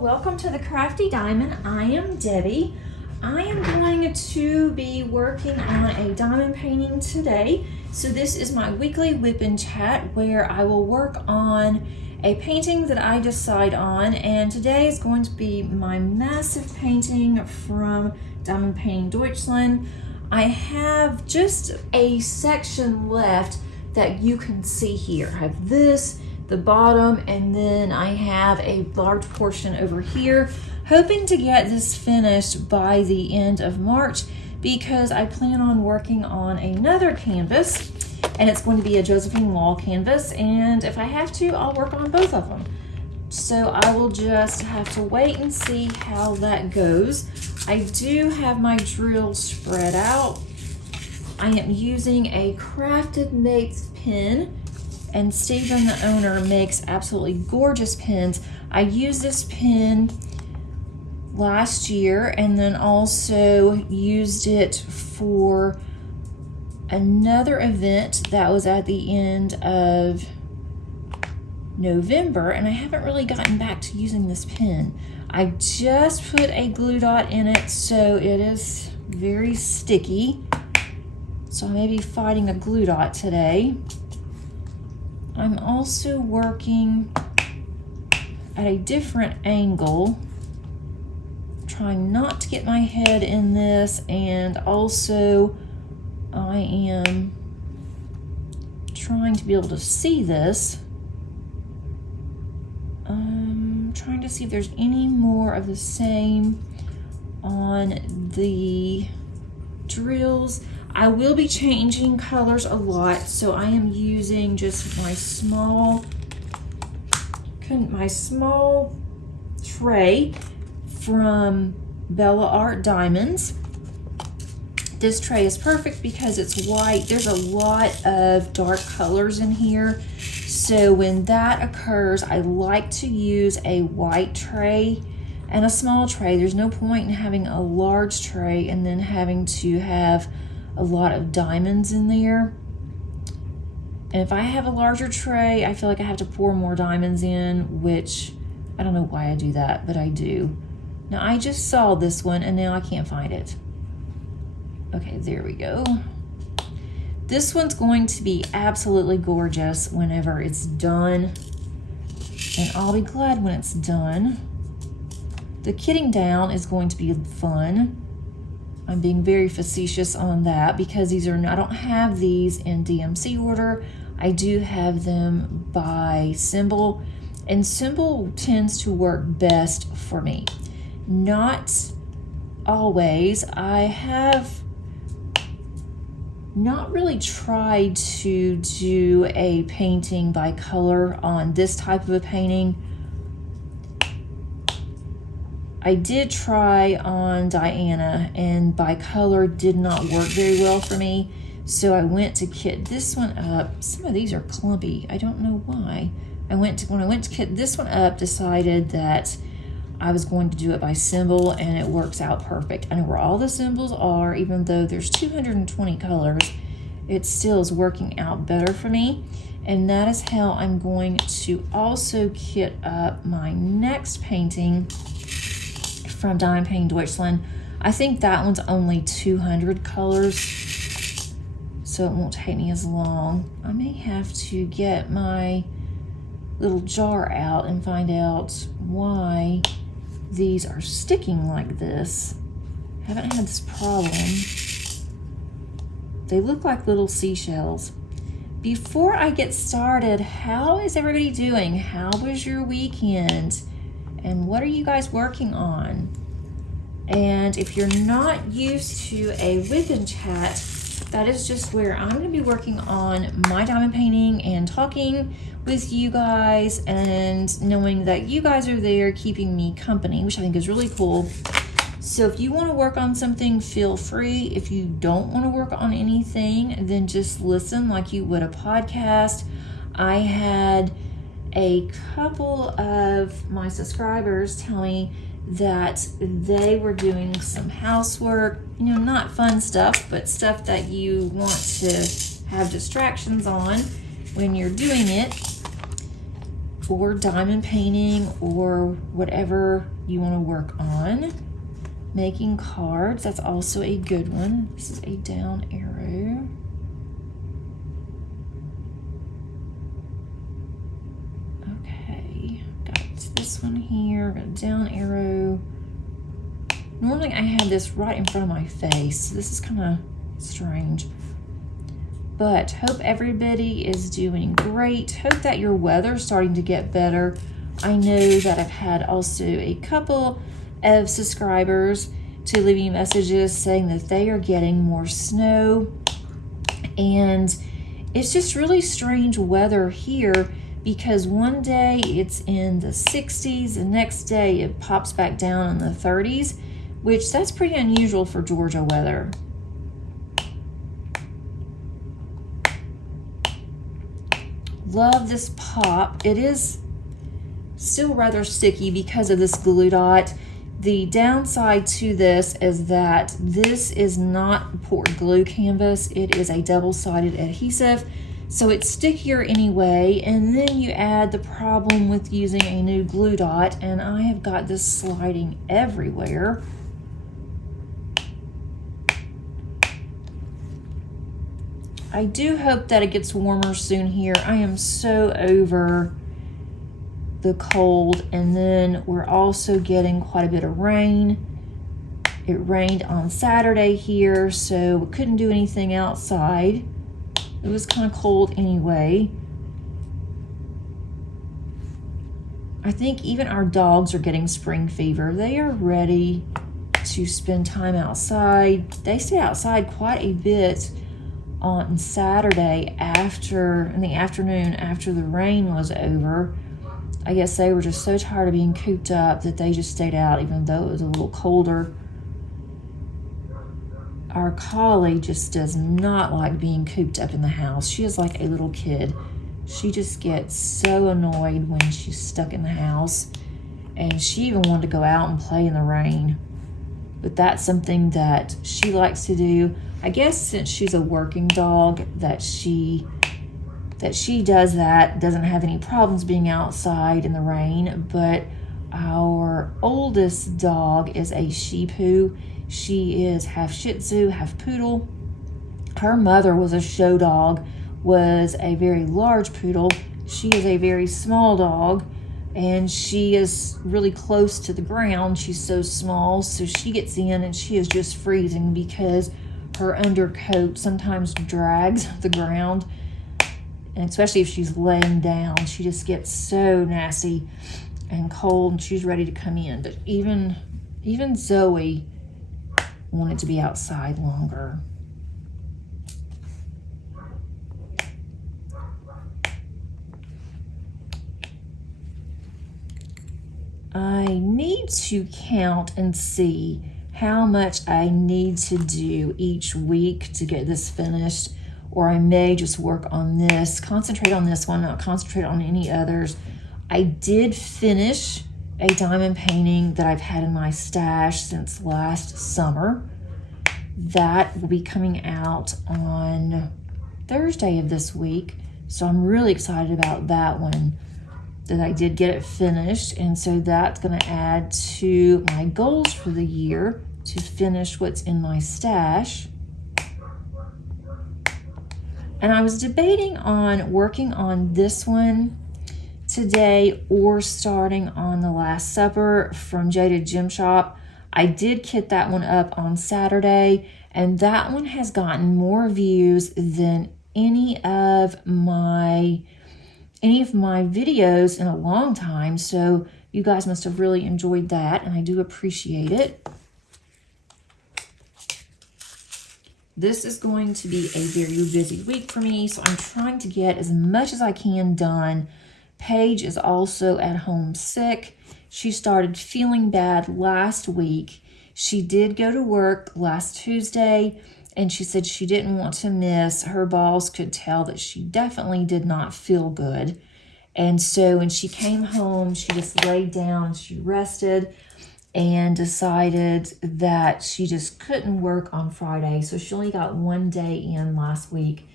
welcome to the Crafty Diamond. I am Debbie. I am going to be working on a diamond painting today. So this is my weekly WIP and chat where I will work on a painting that I decide on, and today is going to be my massive painting from Diamond Painting Deutschland. I have just a section left that you can see here. I have this, the bottom, and then I have a large portion over here, hoping to get this finished by the end of March because I plan on working on another canvas, and it's going to be a Josephine wall canvas, and if I have to, I'll work on both of them. So I will just have to wait and see how that goes. I do have my drill spread out. I am using a Crafty pen, and Stephen, the owner, makes absolutely gorgeous pens. I used this pen last year and then also used it for another event that was at the end of November, and I haven't really gotten back to using this pen. I just put a glue dot in it, so it is very sticky. So I may be fighting a glue dot today. I'm also working at a different angle, trying not to get my head in this, and also I am trying to be able to see this. I'm trying to see if there's any more of the same on the drills. I will be changing colors a lot, so I am using just my small tray from Bella Art Diamonds. This tray is perfect because it's white. There's a lot of dark colors in here, so when that occurs, I like to use a white tray and a small tray. There's no point in having a large tray and then having to have a lot of diamonds in there. And if I have a larger tray, I feel like I have to pour more diamonds in, which I don't know why I do that, but I do. Now I just saw this one and now I can't find it. Okay, there we go. This one's going to be absolutely gorgeous whenever it's done, and I'll be glad when it's done. The kitting down is going to be fun. I'm being very facetious on that because these are, I don't have these in DMC order. I do have them by symbol, and symbol tends to work best for me. Not always. I have not really tried to do a painting by color on this type of a painting. I did try on Diana, and by color did not work very well for me, so I went to kit this one up. Some of these are clumpy, I don't know why. When I went to kit this one up, decided that I was going to do it by symbol, and it works out perfect. I know where all the symbols are, even though there's 220 colors, it still is working out better for me. And that is how I'm going to also kit up my next painting from Diamond Painting Deutschland. I think that one's only 200 colors, so it won't take me as long. I may have to get my little jar out and find out why these are sticking like this. I haven't had this problem. They look like little seashells. Before I get started, how is everybody doing? How was your weekend? And what are you guys working on? And if you're not used to a WIP and chat, that is just where I'm going to be working on my diamond painting and talking with you guys and knowing that you guys are there keeping me company, which I think is really cool. So if you want to work on something, feel free. If you don't want to work on anything, then just listen like you would a podcast. I had a couple of my subscribers tell me that they were doing some housework, you know, not fun stuff, but stuff that you want to have distractions on when you're doing it. for diamond painting or whatever you want to work on. Making cards, that's also a good one. This is a down arrow. Okay, got this one here, got a down arrow. Normally I have this right in front of my face. This is kind of strange. But hope everybody is doing great. Hope that your weather's starting to get better. I know that I've had also a couple of subscribers to leave me messages saying that they are getting more snow, and it's just really strange weather here because one day it's in the 60s, the next day it pops back down in the 30s, which that's pretty unusual for Georgia weather. Love this pop. It is still rather sticky because of this glue dot. The downside to this is that this is not poured glue canvas. It is a double-sided adhesive, so it's stickier anyway. And then you add the problem with using a new glue dot, and I have got this sliding everywhere. I do hope that it gets warmer soon here. I am so over the cold, and then we're also getting quite a bit of rain. It rained on Saturday here, so we couldn't do anything outside. It was kind of cold anyway. I think even our dogs are getting spring fever. They are ready to spend time outside. They stayed outside quite a bit on Saturday in the afternoon after the rain was over. I guess they were just so tired of being cooped up that they just stayed out even though it was a little colder. Our collie just does not like being cooped up in the house. She is like a little kid. She just gets so annoyed when she's stuck in the house, and she even wanted to go out and play in the rain. But that's something that she likes to do. I guess since she's a working dog that she does that, doesn't have any problems being outside in the rain. But our oldest dog is a Shih Tzu. She is half Shih Tzu, half Poodle. Her mother was a show dog, was a very large Poodle. She is a very small dog, and she is really close to the ground. She's so small, so she gets in and she is just freezing because her undercoat sometimes drags the ground, and especially if she's laying down, she just gets so nasty and cold, and she's ready to come in. But even Zoe wanted to be outside longer. I need to count and see how much I need to do each week to get this finished, or I may just work on this, concentrate on this one, not concentrate on any others. I did finish a diamond painting that I've had in my stash since last summer. That will be coming out on Thursday of this week, so I'm really excited about that one, that I did get it finished. And so that's going to add to my goals for the year, to finish what's in my stash. And I was debating on working on this one today or starting on the Last Supper from Jaded Gem Shop. I did kit that one up on Saturday, and that one has gotten more views than any of my videos in a long time. So you guys must have really enjoyed that, and I do appreciate it. This is going to be a very busy week for me, so I'm trying to get as much as I can done. Paige is also at home sick. She started feeling bad last week. She did go to work last Tuesday, and she said she didn't want to miss. Her boss could tell that she definitely did not feel good. And so when she came home, she just laid down, she rested, and decided that she just couldn't work on Friday. So she only got one day in last week,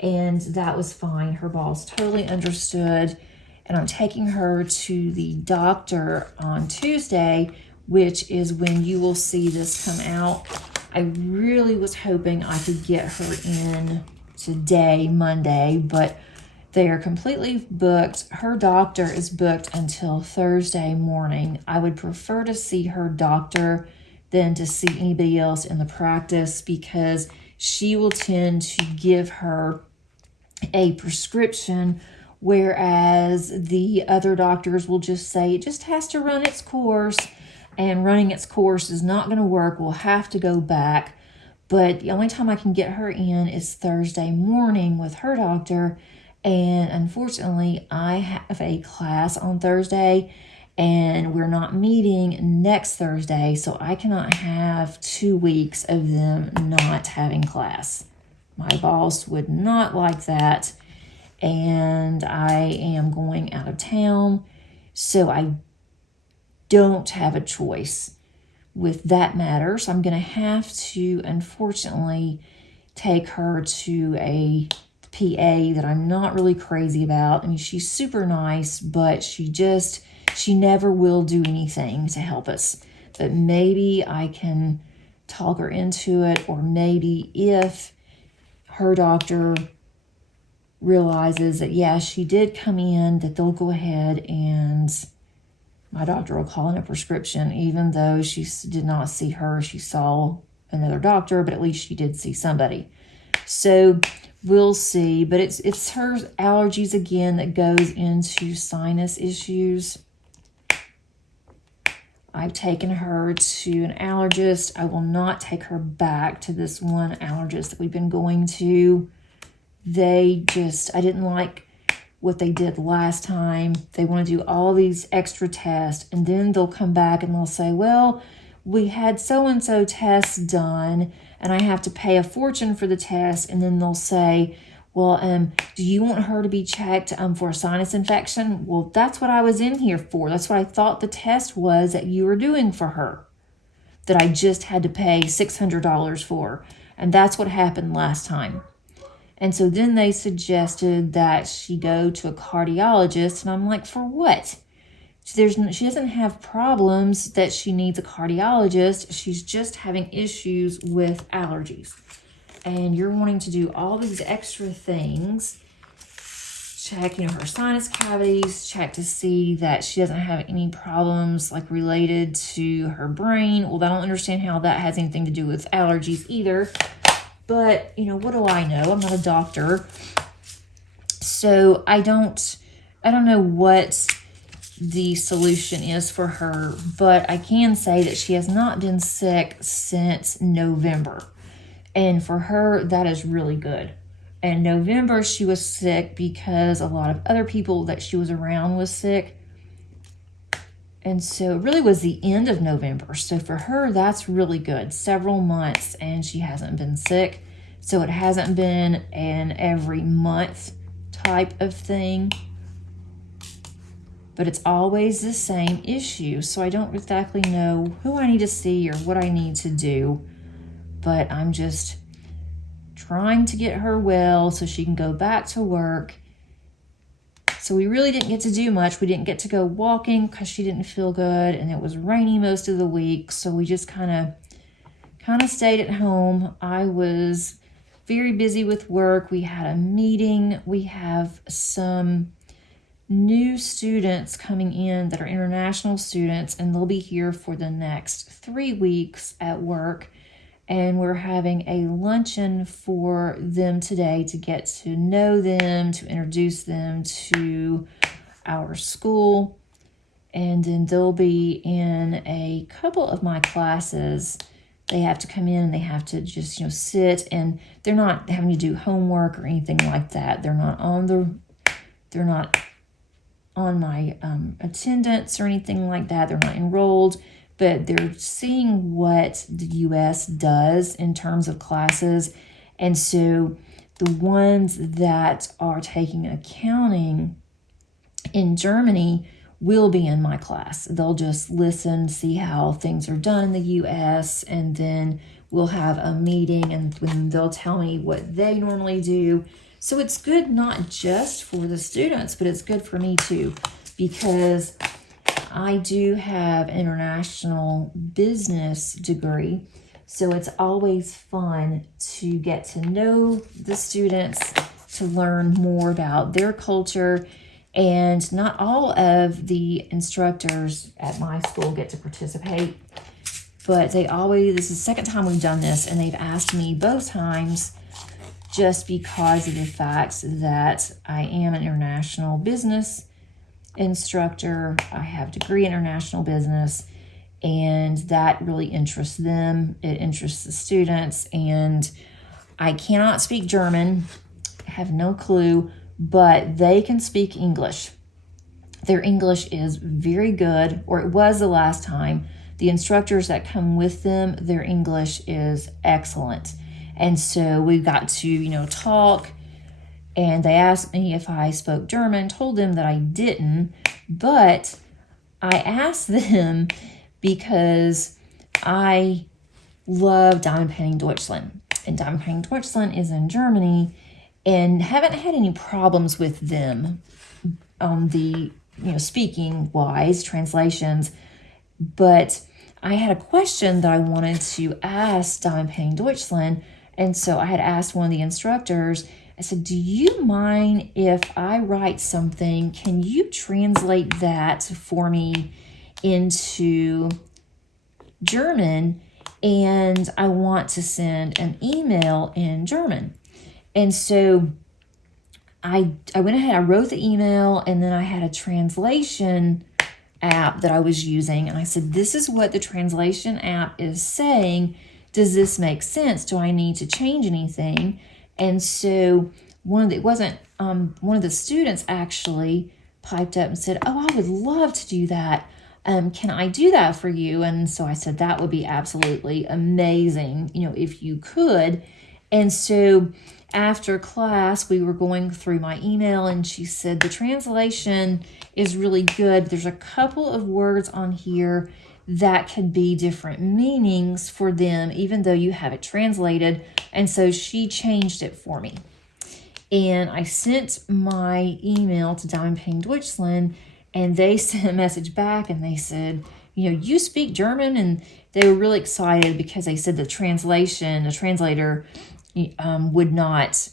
and that was fine. Her boss totally understood, and I'm taking her to the doctor on Tuesday, which is when you will see this come out. I really was hoping I could get her in today, Monday, but they are completely booked. Her doctor is booked until Thursday morning. I would prefer to see her doctor than to see anybody else in the practice, because she will tend to give her a prescription, whereas the other doctors will just say it just has to run its course, and running its course is not going to work. We'll have to go back. But the only time I can get her in is Thursday morning with her doctor, and unfortunately I have a class on Thursday and we're not meeting next Thursday, so I cannot have 2 weeks of them not having class. My boss would not like that, and I am going out of town, so I don't have a choice with that matter. So I'm going to have to, unfortunately, take her to a PA that I'm not really crazy about. I mean, she's super nice, but she never will do anything to help us. But maybe I can talk her into it, or maybe if her doctor realizes that, yeah, she did come in, that they'll go ahead and my doctor will call in a prescription, even though she did not see her. She saw another doctor, but at least she did see somebody. So we'll see. But it's her allergies again that goes into sinus issues. I've taken her to an allergist. I will not take her back to this one allergist that we've been going to. I didn't like what they did last time. They want to do all these extra tests, and then they'll come back and they'll say, well, we had so-and-so tests done, and I have to pay a fortune for the test. And then they'll say, well, do you want her to be checked for a sinus infection? Well, that's what I was in here for. That's what I thought the test was that you were doing for her, that I just had to pay $600 for. And that's what happened last time. And so then they suggested that she go to a cardiologist. And I'm like, for what? She doesn't have problems that she needs a cardiologist. She's just having issues with allergies. And you're wanting to do all these extra things. Check, her sinus cavities. Check to see that she doesn't have any problems like related to her brain. Well, I don't understand how that has anything to do with allergies either. But, what do I know? I'm not a doctor. So I don't know what the solution is for her, but I can say that she has not been sick since November. And for her, that is really good. In November, she was sick because a lot of other people that she was around was sick. And so it really was the end of November. So for her, that's really good. Several months and she hasn't been sick. So it hasn't been an every month type of thing. But it's always the same issue. So I don't exactly know who I need to see or what I need to do. But I'm just trying to get her well so she can go back to work. So we really didn't get to do much. We didn't get to go walking because she didn't feel good, and it was rainy most of the week. So we just kind of stayed at home. I was very busy with work. We had a meeting. We have some new students coming in that are international students, and they'll be here for the next 3 weeks at work. And we're having a luncheon for them today to get to know them, to introduce them to our school. And then they'll be in a couple of my classes. They have to come in and they have to just, sit, and they're not having to do homework or anything like that. They're not on my attendance or anything like that. They're not enrolled. But they're seeing what the U.S. does in terms of classes. And so the ones that are taking accounting in Germany will be in my class. They'll just listen, see how things are done in the U.S., and then we'll have a meeting, and they'll tell me what they normally do. So it's good not just for the students, but it's good for me too, because I do have an international business degree. So it's always fun to get to know the students, to learn more about their culture. And not all of the instructors at my school get to participate, but this is the second time we've done this, and they've asked me both times, just because of the fact that I am an international business instructor. I have a degree in international business, and that really interests them. It interests the students, and I cannot speak German. I have no clue, but they can speak English. Their English is very good, or it was the last time. The instructors that come with them, their English is excellent. And so we got to, talk, and they asked me if I spoke German, told them that I didn't, but I asked them because I love Diamond Painting Deutschland, and Diamond Painting Deutschland is in Germany, and haven't had any problems with them on the, speaking wise, translations, but I had a question that I wanted to ask Diamond Painting Deutschland. And so I had asked one of the instructors, I said, do you mind if I write something? Can you translate that for me into German? And I want to send an email in German. And so I went ahead, I wrote the email, and then I had a translation app that I was using. And I said, this is what the translation app is saying. Does this make sense? Do I need to change anything? And so one of the students actually piped up and said, oh, I would love to do that. Can I do that for you? And so I said, that would be absolutely amazing, if you could. And so after class, we were going through my email, and she said, the translation is really good. There's a couple of words on here that can be different meanings for them, even though you have it translated. And so she changed it for me. And I sent my email to Diamond Painting Deutschland, and they sent a message back, and they said, you speak German? And they were really excited because they said the translator would not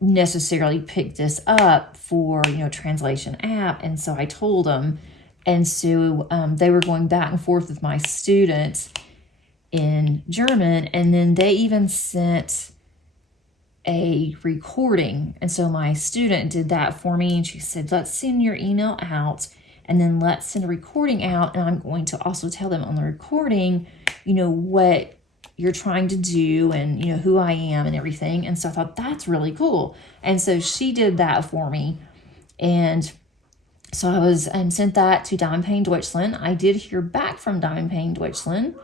necessarily pick this up for, translation app. And so I told them, and so they were going back and forth with my students in German, and then they even sent a recording. And so my student did that for me, and she said, let's send your email out, and then let's send a recording out, and I'm going to also tell them on the recording, what you're trying to do, and who I am and everything. And so I thought, that's really cool. And so she did that for me, and so I was sent that to Diamond Painting Deutschland. I did hear back from Diamond Painting Deutschland,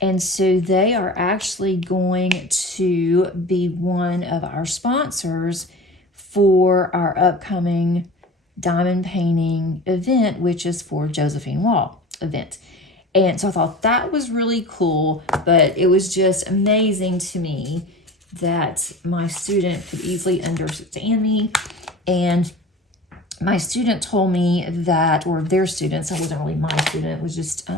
and so they are actually going to be one of our sponsors for our upcoming diamond painting event, which is for Josephine Wall event. And so I thought that was really cool, but it was just amazing to me that my student could easily understand me. And my student told me that, or their students, it wasn't really my student, it was just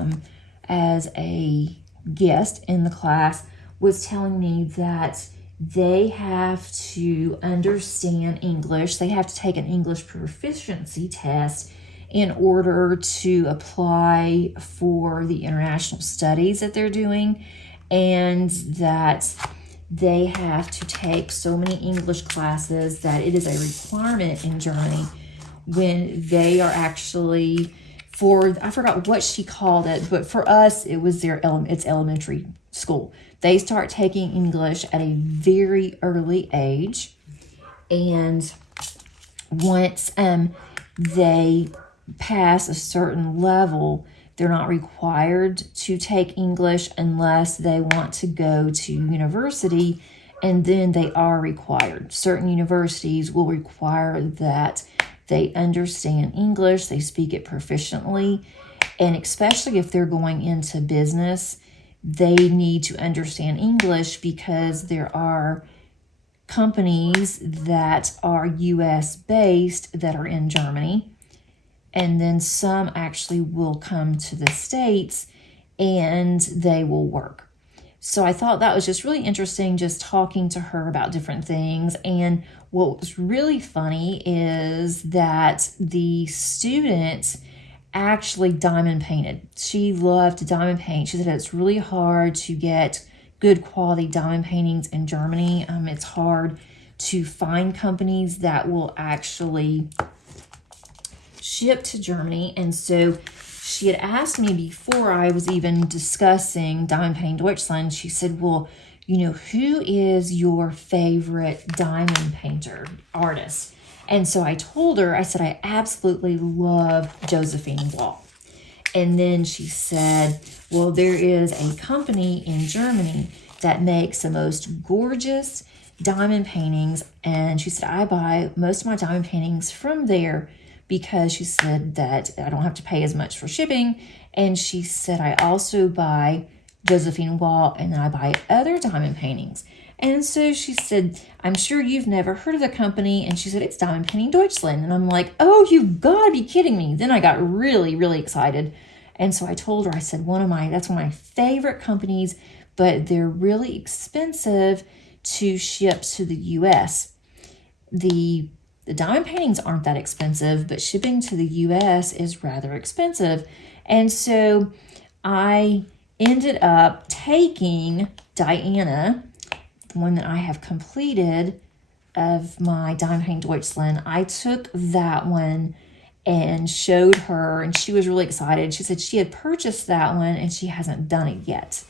as a guest in the class, was telling me that they have to understand English. They have to take an English proficiency test in order to apply for the international studies that they're doing, and that they have to take so many English classes that it is a requirement in Germany when they are actually, I forgot what she called it, but for us, it was it's elementary school. They start taking English at a very early age, and once they pass a certain level, they're not required to take English unless they want to go to university, and then they are required. Certain universities will require that they understand English, they speak it proficiently, and especially if they're going into business, they need to understand English because there are companies that are US based that are in Germany. And then some actually will come to the States and they will work. So I thought that was just really interesting, just talking to her about different things. And what was really funny is that the student actually diamond painted. She loved to diamond paint. She said it's really hard to get good quality diamond paintings in Germany. It's hard to find companies that will actually ship to Germany. And so she had asked me before I was even discussing Diamond Painting Deutschland, she said, well, you know, who is your favorite diamond painter artist? And so I told her, I said, I absolutely love Josephine Wall. And then she said, well, there is a company in Germany that makes the most gorgeous diamond paintings. And she said, I buy most of my diamond paintings from there because she said that I don't have to pay as much for shipping. And she said, I also buy Josephine Wall and I buy other diamond paintings. And so she said, I'm sure you've never heard of the company. And she said, it's Diamond Painting Deutschland. And I'm like, oh, you've got to be kidding me. Then I got really, really excited. And so I told her, I said, that's one of my favorite companies, but they're really expensive to ship to the US. The diamond paintings aren't that expensive, but shipping to the US is rather expensive. And so I ended up taking Diana, the one that I have completed of my Diamond Painting Deutschland. I took that one and showed her, and she was really excited. She said she had purchased that one and she hasn't done it yet.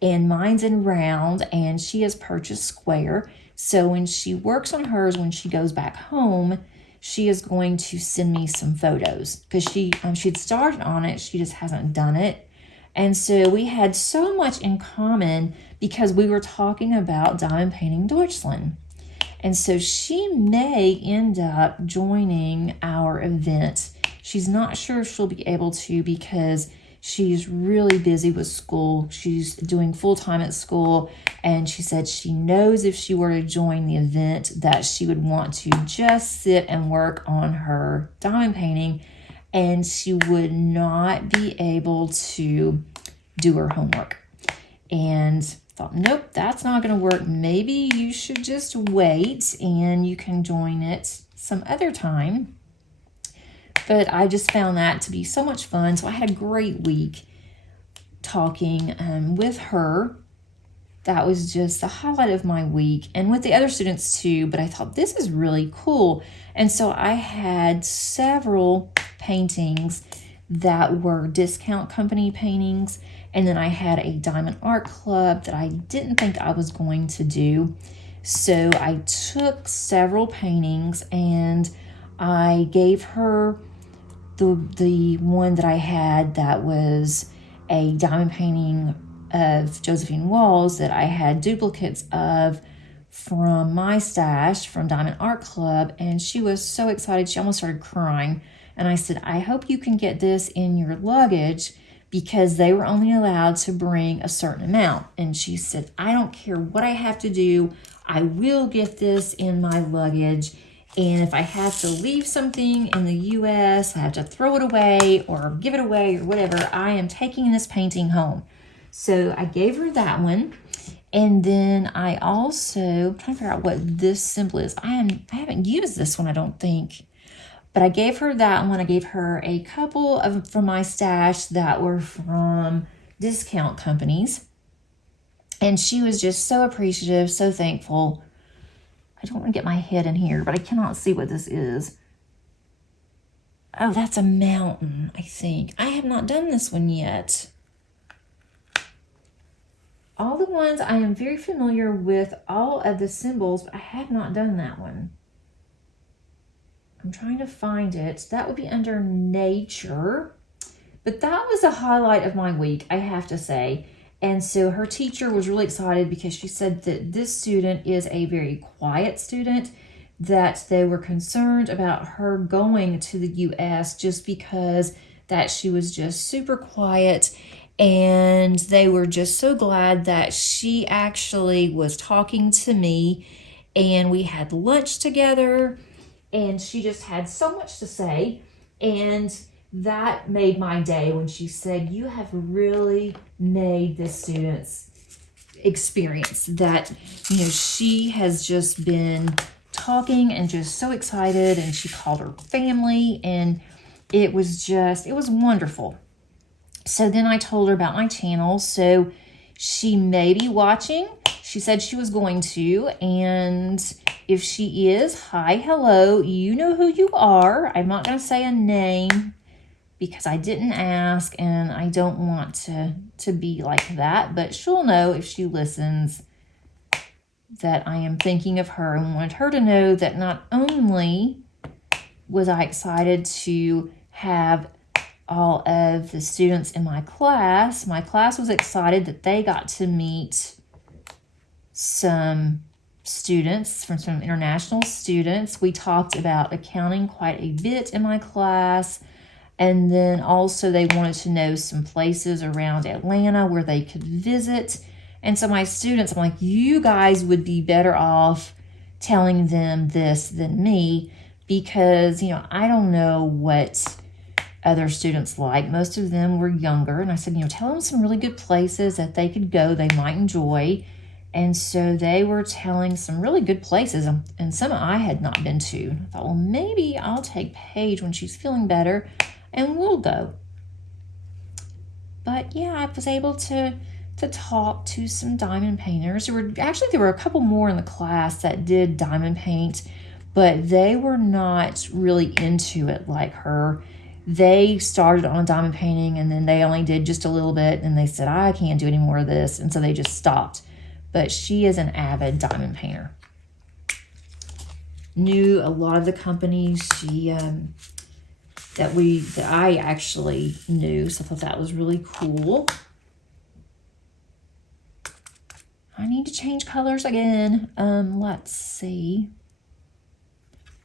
And mine's in round and she has purchased square. So when she works on hers, when she goes back home, she is going to send me some photos because she'd started on it. She just hasn't done it. And so we had so much in common because we were talking about Diamond Painting Deutschland. And so she may end up joining our event. She's not sure if she'll be able to because she's really busy with school. She's doing full-time at school. And she said she knows if she were to join the event that she would want to just sit and work on her diamond painting. And she would not be able to do her homework. And thought, nope, that's not going to work. Maybe you should just wait and you can join it some other time. But I just found that to be so much fun. So I had a great week talking with her. That was just the highlight of my week, and with the other students too. But I thought this is really cool. And so I had several paintings that were discount company paintings. And then I had a diamond art club that I didn't think I was going to do. So I took several paintings and I gave her the one that I had that was a diamond painting of Josephine Walls that I had duplicates of from my stash from Diamond Art Club. And she was so excited. She almost started crying. And I said, I hope you can get this in your luggage because they were only allowed to bring a certain amount. And she said, I don't care what I have to do. I will get this in my luggage. And if I have to leave something in the US, I have to throw it away or give it away or whatever, I am taking this painting home. So I gave her that one. And then I also, I'm trying to figure out what this symbol is. I haven't used this one, I don't think. But I gave her that one. I gave her a couple of from my stash that were from discount companies. And she was just so appreciative, so thankful. I don't want to get my head in here, but I cannot see what this is. Oh, that's a mountain, I think. I have not done this one yet. All the ones I am very familiar with, all of the symbols, but I have not done that one. I'm trying to find it. That would be under nature. But that was a highlight of my week, I have to say. And so her teacher was really excited because she said that this student is a very quiet student, that they were concerned about her going to the US just because that she was just super quiet. And they were just so glad that she actually was talking to me and we had lunch together, and she just had so much to say. And that made my day when she said, you have really made the students experience that, she has just been talking and just so excited, and she called her family, and it was wonderful. So then I told her about my channel, so she may be watching. She said she was going to, and if she is, hi, hello, you know who you are. I'm not going to say a name because I didn't ask, and I don't want to be like that, but she'll know if she listens that I am thinking of her and wanted her to know that not only was I excited to have all of the students in my class was excited that they got to meet some students from some international students. We talked about accounting quite a bit in my class. And then also they wanted to know some places around Atlanta where they could visit. And so my students, I'm like, you guys would be better off telling them this than me because, I don't know what other students like. Most of them were younger. And I said, tell them some really good places that they could go, they might enjoy. And so they were telling some really good places, and some I had not been to. I thought, well, maybe I'll take Paige when she's feeling better and we'll go. But yeah, I was able to talk to some diamond painters. There were a couple more in the class that did diamond paint, but they were not really into it like her. They started on diamond painting and then they only did just a little bit and they said, I can't do any more of this. And so they just stopped. But she is an avid diamond painter. Knew a lot of the companies that I actually knew, so I thought that was really cool. I need to change colors again. Let's see.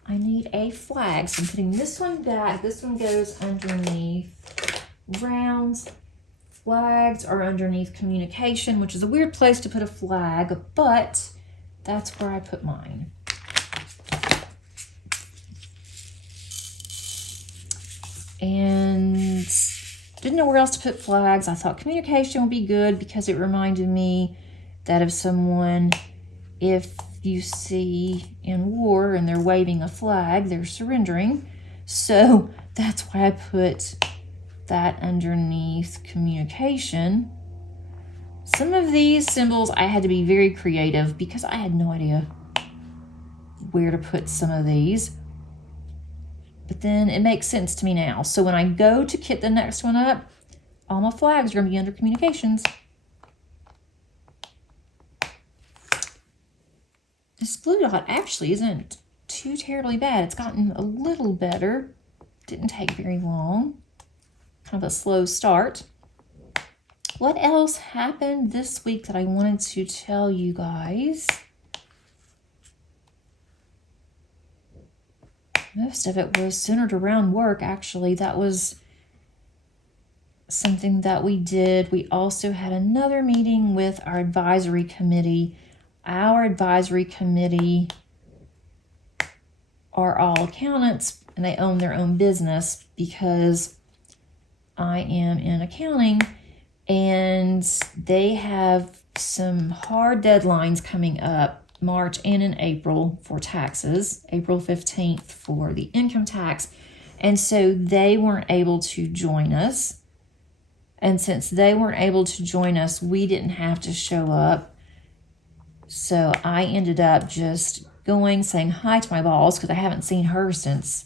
I need a flag, so I'm putting this one back. This one goes underneath rounds. Flags are underneath communication, which is a weird place to put a flag, but that's where I put mine. And didn't know where else to put flags. I thought communication would be good because it reminded me that of someone, if you see in war and they're waving a flag, they're surrendering. So that's why I put that underneath communication. Some of these symbols I had to be very creative because I had no idea where to put some of these. But then it makes sense to me now. So when I go to kit the next one up, all my flags are going to be under communications. This blue dot actually isn't too terribly bad. It's gotten a little better. Didn't take very long. Kind of a slow start. What else happened this week that I wanted to tell you guys? Most of it was centered around work, actually. That was something that we did. We also had another meeting with our advisory committee. Our advisory committee are all accountants, and they own their own business because I am in accounting, and they have some hard deadlines coming up, March and in April for taxes, April 15th for the income tax. And so they weren't able to join us. And since they weren't able to join us, we didn't have to show up. So I ended up just going, saying hi to my boss because I haven't seen her since,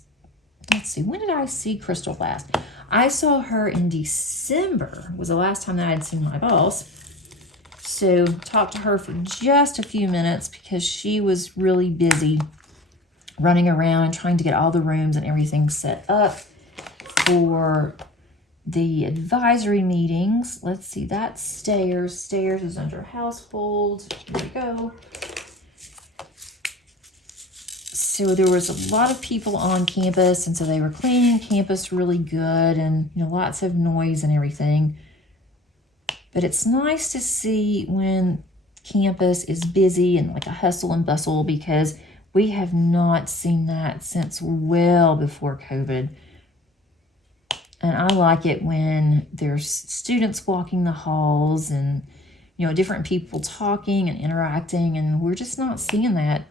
let's see, when did I see Crystal last? I saw her in December, was the last time that I had seen my boss. So talked to her for just a few minutes because she was really busy running around and trying to get all the rooms and everything set up for the advisory meetings. Let's see, that's stairs. Stairs is under household. Here we go. So there was a lot of people on campus, and so they were cleaning campus really good, and lots of noise and everything. But it's nice to see when campus is busy and like a hustle and bustle, because we have not seen that since well before COVID. And I like it when there's students walking the halls and, you know, different people talking and interacting, and we're just not seeing that.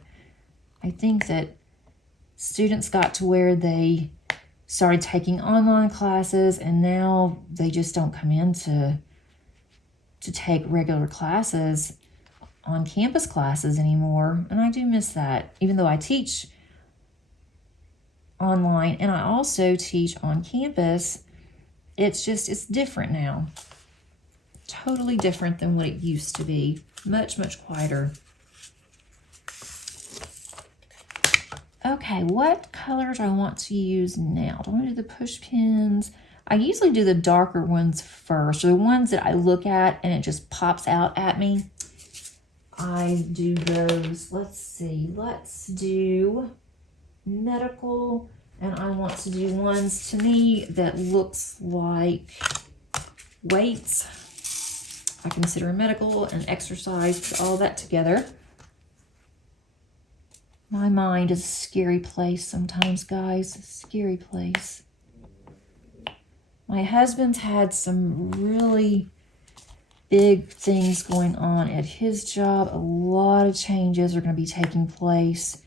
I think that students got to where they started taking online classes, and now they just don't come in to take regular classes, on campus classes anymore. And I do miss that, even though I teach online and I also teach on campus. It's different now. Totally different than what it used to be. Much, much quieter. Okay, what color do I want to use now? Do I want to do the push pins? I usually do the darker ones first, or the ones that I look at and it just pops out at me. I do those. Let's see. Let's do medical, and I want to do ones to me that looks like weights. I consider medical and exercise, put all that together. My mind is a scary place sometimes, guys. A scary place. My husband's had some really big things going on at his job. A lot of changes are going to be taking place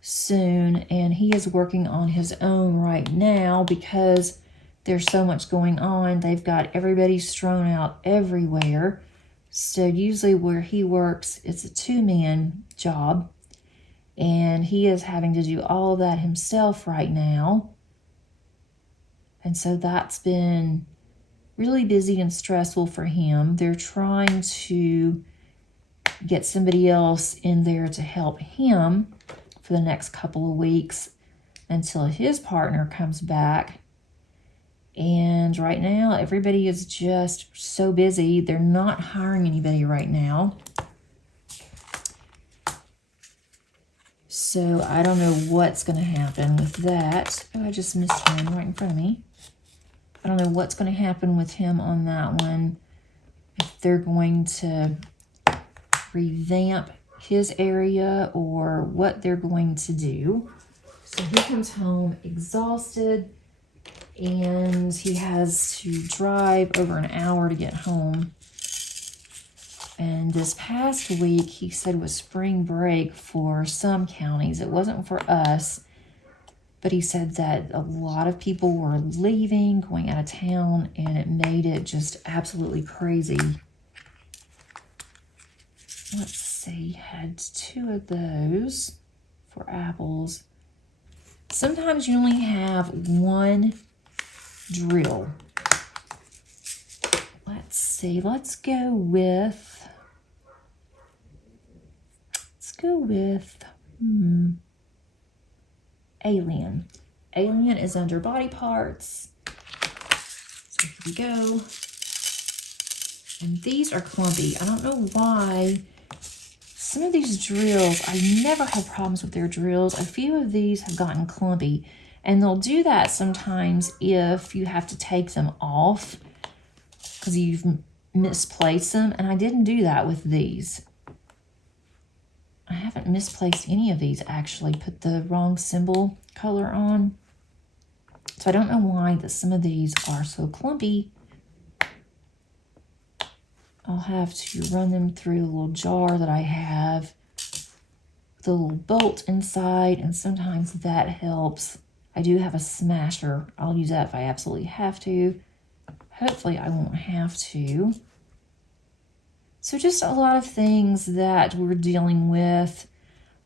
soon, and he is working on his own right now because there's so much going on. They've got everybody strewn out everywhere. So usually where he works, it's a two-man job, and he is having to do all of that himself right now. And so that's been really busy and stressful for him. They're trying to get somebody else in there to help him for the next couple of weeks until his partner comes back. And right now, everybody is just so busy. They're not hiring anybody right now. So I don't know what's going to happen with that. Oh, I just missed one right in front of me. I don't know what's going to happen with him on that one. If they're going to revamp his area or what they're going to do. So he comes home exhausted, and he has to drive over an hour to get home. And this past week, he said was spring break for some counties. It wasn't for us, but he said that a lot of people were leaving, going out of town, and it made it just absolutely crazy. Let's see, had 2 of those for apples. Sometimes you only have 1 drill. Let's see, let's go with Alien. Alien is under body parts. So here we go. And these are clumpy. I don't know why. Some of these drills, I never have problems with their drills. A few of these have gotten clumpy. And they'll do that sometimes if you have to take them off because you've misplaced them. And I didn't do that with these. I haven't misplaced any of these, actually. Put the wrong symbol color on. So I don't know why that some of these are so clumpy. I'll have to run them through the little jar that I have. The little bolt inside, and sometimes that helps. I do have a smasher. I'll use that if I absolutely have to. Hopefully I won't have to. So just a lot of things that we're dealing with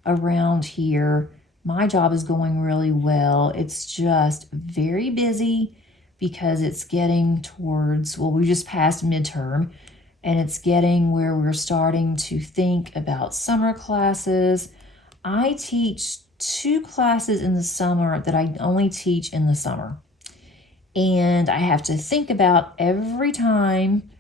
around here. My job is going really well. It's just very busy because it's getting towards, well, we just passed midterm, and it's getting where we're starting to think about summer classes. I teach 2 classes in the summer that I only teach in the summer. And I have to think about every time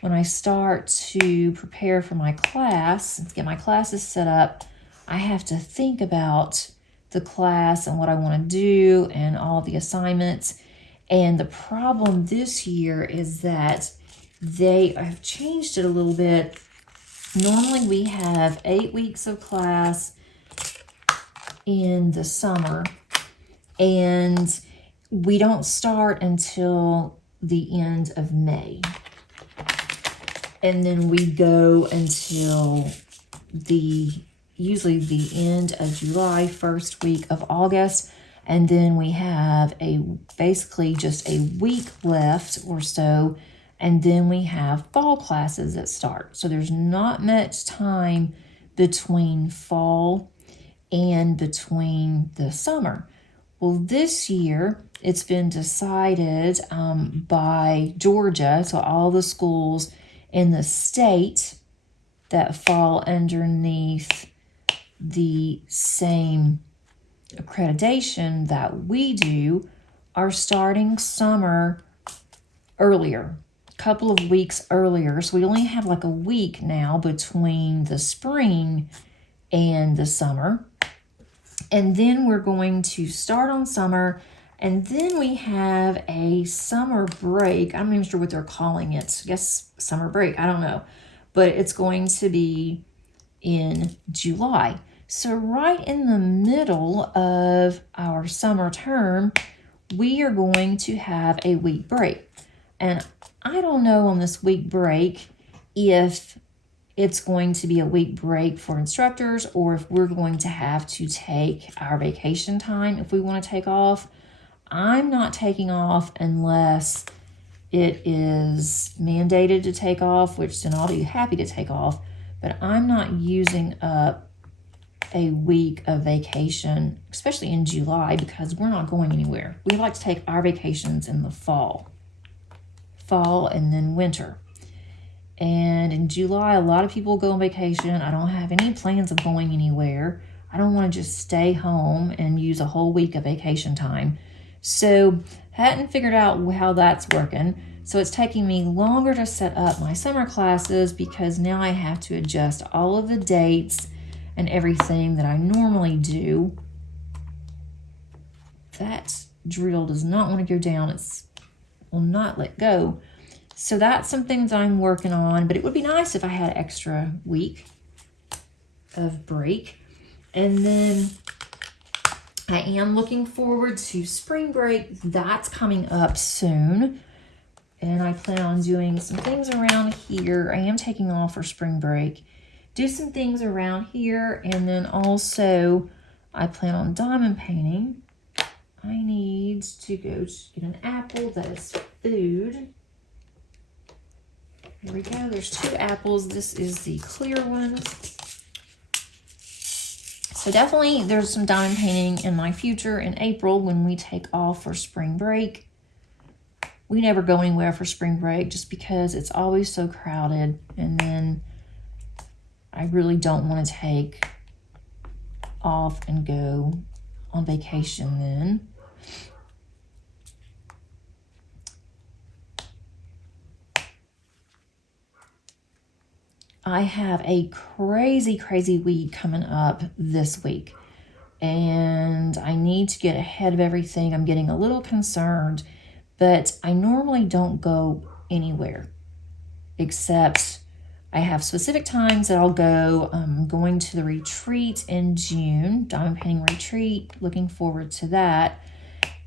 when I start to prepare for my class, and get my classes set up, I have to think about the class and what I want to do and all the assignments. And the problem this year is that they have changed it a little bit Normally we have 8 weeks of class in the summer, and we don't start until the end of May. And then we go until usually the end of July, first week of August. And then we have basically just a week left or so. And then we have fall classes that start. So there's not much time between fall and between the summer. Well, this year it's been decided by Georgia, so all the schools in the state that fall underneath the same accreditation that we do are starting summer earlier, a couple of weeks earlier. So we only have like a week now between the spring and the summer. And then we're going to start on summer, and then we have a summer break. I'm not even sure what they're calling it. I guess summer break, I don't know. But it's going to be in July. So right in the middle of our summer term, we are going to have a week break. And I don't know on this week break if it's going to be a week break for instructors or if we're going to have to take our vacation time if we want to take off. I'm not taking off unless it is mandated to take off, which then I'll be happy to take off, but I'm not using up a week of vacation, especially in July, because we're not going anywhere. We like to take our vacations in the fall and then winter. And in July, a lot of people go on vacation. I don't have any plans of going anywhere. I don't want to just stay home and use a whole week of vacation time. So hadn't figured out how that's working. So it's taking me longer to set up my summer classes because now I have to adjust all of the dates and everything that I normally do. That drill does not want to go down. It will not let go. So that's some things I'm working on, but it would be nice if I had an extra week of break. And then I am looking forward to spring break. That's coming up soon. And I plan on doing some things around here. I am taking off for spring break. Do some things around here. And then also I plan on diamond painting. I need to go get an apple that is food. Here we go. There's 2 apples. This is the clear one. So definitely there's some diamond painting in my future in April when we take off for spring break. We never go anywhere for spring break just because it's always so crowded. And then I really don't want to take off and go on vacation then. I have a crazy, crazy week coming up this week, and I need to get ahead of everything. I'm getting a little concerned, but I normally don't go anywhere except I have specific times that I'll go. I'm going to the retreat in June, diamond painting retreat, looking forward to that.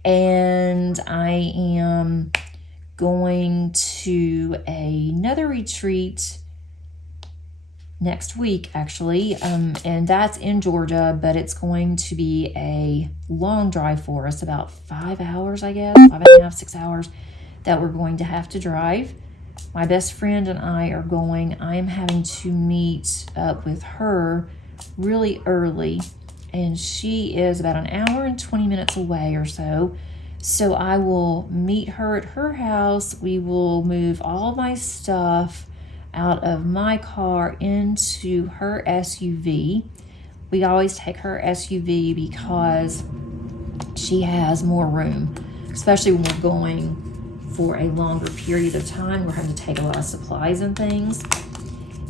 And I am going to another retreat next week, actually, and that's in Georgia, but it's going to be a long drive for us, about 5 hours, I guess, 5.5, 6 hours that we're going to have to drive. My best friend and I are going. I am having to meet up with her really early, and she is about an hour and 20 minutes away or so. So I will meet her at her house. We will move all of my stuff out of my car into her SUV. We always take her SUV because she has more room, especially when we're going for a longer period of time. We're having to take a lot of supplies and things.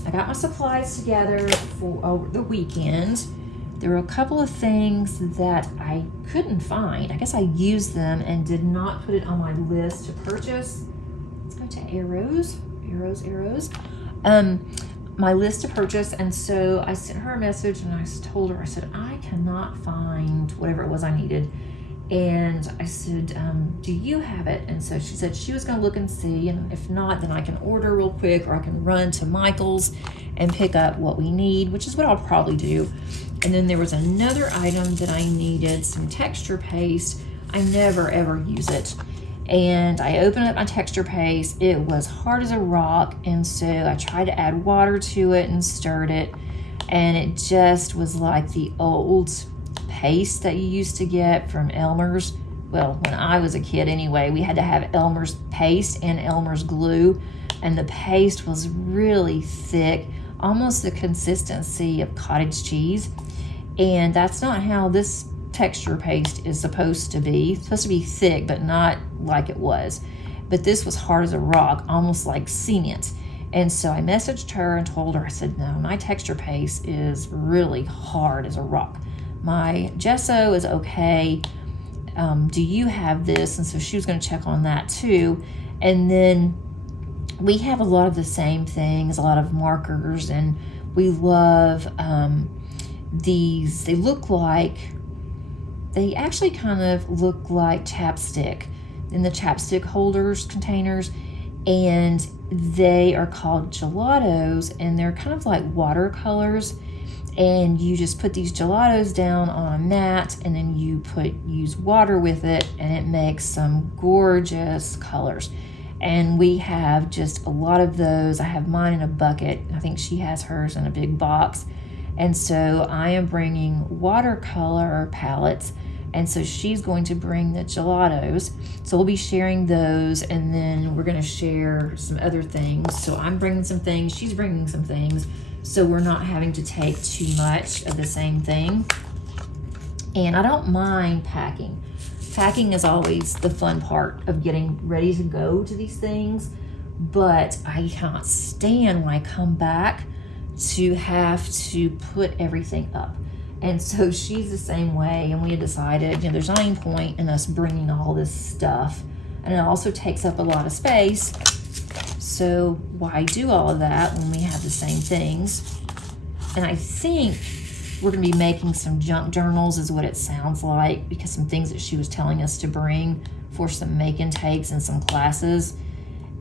I got my supplies together for over the weekend. There were a couple of things that I couldn't find. I guess I used them and did not put it on my list to purchase. Let's go to arrows. my list to purchase, and so I sent her a message and I told her, I said, I cannot find whatever it was I needed. And I said, do you have it? And so she said she was going to look and see, and if not, then I can order real quick, or I can run to Michael's and pick up what we need, which is what I'll probably do. And then there was another item that I needed, some texture paste. I never ever use it. And I opened up my texture paste. It was hard as a rock, and so I tried to add water to it and stirred it, and it just was like the old paste that you used to get from Elmer's. Well, when I was a kid anyway, we had to have Elmer's paste and Elmer's glue, and the paste was really thick, almost the consistency of cottage cheese. And that's not how this texture paste is supposed to be. It's supposed to be thick, but not like it was. But this was hard as a rock, almost like cement. And so I messaged her and told her, I said, no, my texture paste is really hard as a rock. My gesso is okay. Do you have this? And so she was going to check on that too. And then we have a lot of the same things, a lot of markers, and we love these. They actually kind of look like chapstick in the chapstick holders containers, and they are called gelatos, and they're kind of like watercolors. And you just put these gelatos down on a mat, and then you use water with it, and it makes some gorgeous colors. And we have just a lot of those. I have mine in a bucket. I think she has hers in a big box. And so I am bringing watercolor palettes, and so she's going to bring the gelatos. So we'll be sharing those, and then we're going to share some other things. So I'm bringing some things, she's bringing some things, so we're not having to take too much of the same thing. And I don't mind packing. Packing is always the fun part of getting ready to go to these things, but I cannot stand when I come back to have to put everything up. And so she's the same way, and we had decided, there's not any point in us bringing all this stuff, and it also takes up a lot of space. So why do all of that when we have the same things? And I think we're going to be making some junk journals is what it sounds like, because some things that she was telling us to bring for some make and takes and some classes.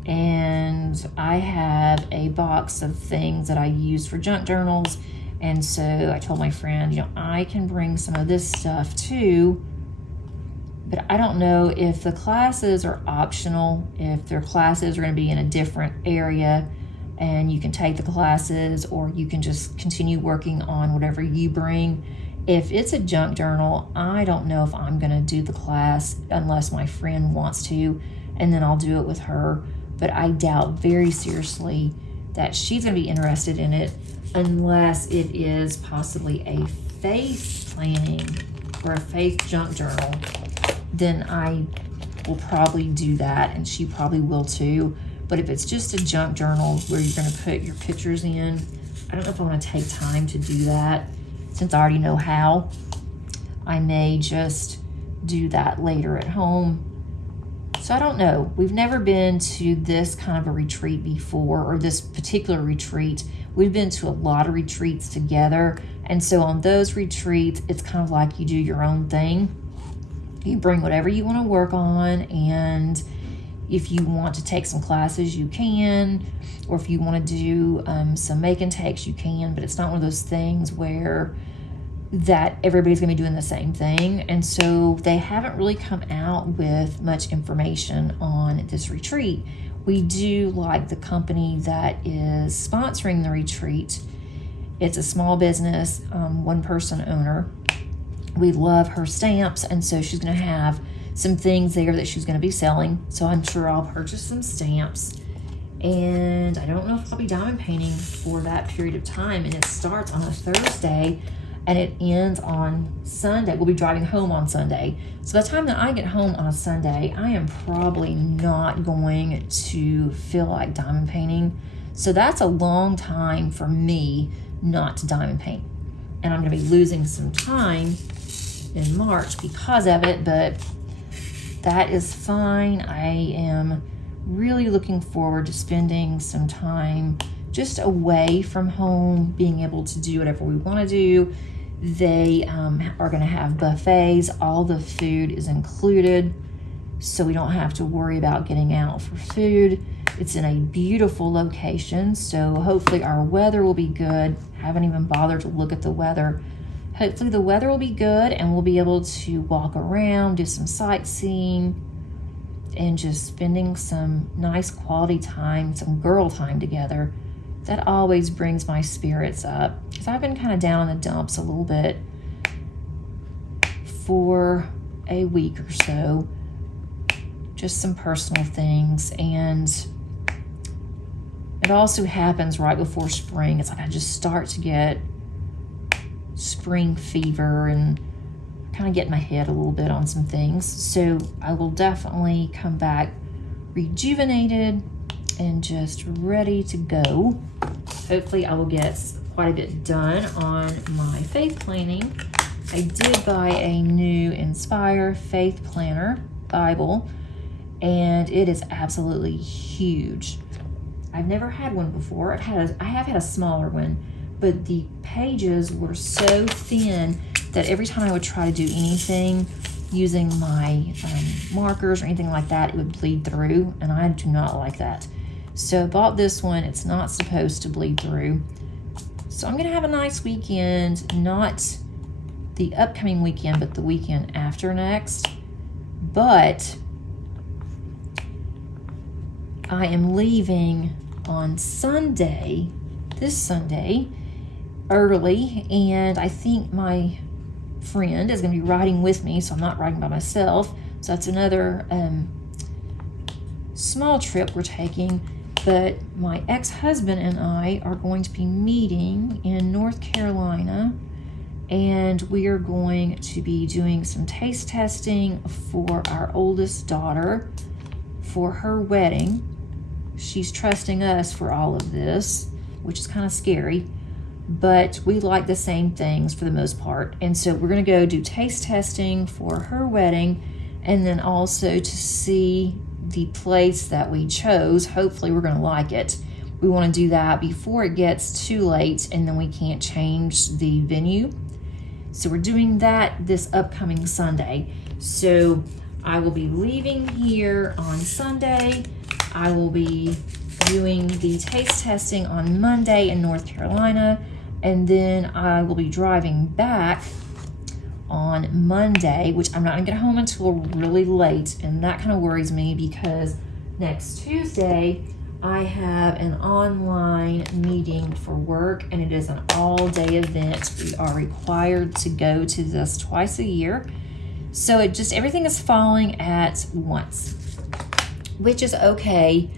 And I have a box of things that I use for junk journals. And so I told my friend, I can bring some of this stuff too, but I don't know if the classes are optional, if their classes are going to be in a different area and you can take the classes, or you can just continue working on whatever you bring. If it's a junk journal, I don't know if I'm going to do the class unless my friend wants to, and then I'll do it with her. But I doubt very seriously that she's going to be interested in it unless it is possibly a faith planning or a faith junk journal. Then I will probably do that, and she probably will too. But if it's just a junk journal where you're going to put your pictures in, I don't know if I want to take time to do that. Since I already know how, I may just do that later at home. So I don't know. We've never been to this kind of a retreat before, or this particular retreat. We've been to a lot of retreats together. And so on those retreats, it's kind of like you do your own thing. You bring whatever you want to work on, and if you want to take some classes, you can, or if you want to do some make and takes, you can, but it's not one of those things where that everybody's going to be doing the same thing. And so they haven't really come out with much information on this retreat. We do like the company that is sponsoring the retreat. It's a small business, one-person owner. We love her stamps, and so she's going to have some things there that she's going to be selling. So I'm sure I'll purchase some stamps. And I don't know if I'll be diamond painting for that period of time. And it starts on a Thursday and it ends on Sunday. We'll be driving home on Sunday. So by the time that I get home on a Sunday, I am probably not going to feel like diamond painting. So that's a long time for me not to diamond paint. And I'm going to be losing some time in March because of it, but that is fine. I am really looking forward to spending some time just away from home, being able to do whatever we want to do. They are going to have buffets. All the food is included, so we don't have to worry about getting out for food. It's in a beautiful location, so hopefully our weather will be good. Haven't even bothered to look at the weather. Hopefully the weather will be good and we'll be able to walk around, do some sightseeing, and just spending some nice quality time, some girl time together. That always brings my spirits up, because I've been kind of down in the dumps a little bit for a week or so. Just some personal things, and it also happens right before spring. It's like I just start to get spring fever and kind of get my head a little bit on some things. So I will definitely come back rejuvenated and just ready to go. Hopefully I will get quite a bit done on my faith planning. I did buy a new Inspire Faith Planner Bible, and it is absolutely huge. I've never had one before. I have had a smaller one, but the pages were so thin that every time I would try to do anything using my markers or anything like that, it would bleed through, and I do not like that. So I bought this one. It's not supposed to bleed through. So I'm gonna have a nice weekend, not the upcoming weekend, but the weekend after next. But I am leaving on Sunday, this Sunday, early, and I think my friend is going to be riding with me, so I'm not riding by myself. So that's another small trip we're taking. But my ex-husband and I are going to be meeting in North Carolina, and we are going to be doing some taste testing for our oldest daughter for her wedding. She's trusting us for all of this, which is kind of scary, but we like the same things for the most part. And so we're going to go do taste testing for her wedding, and then also to see the place that we chose. Hopefully we're going to like it. We want to do that before it gets too late and then we can't change the venue. So we're doing that this upcoming Sunday. So I will be leaving here on Sunday. I will be doing the taste testing on Monday in North Carolina, and then I will be driving back on Monday, which I'm not gonna get home until really late, and that kind of worries me because next Tuesday I have an online meeting for work, and it is an all-day event. We are required to go to this twice a year, so it just everything is falling at once, which is okay,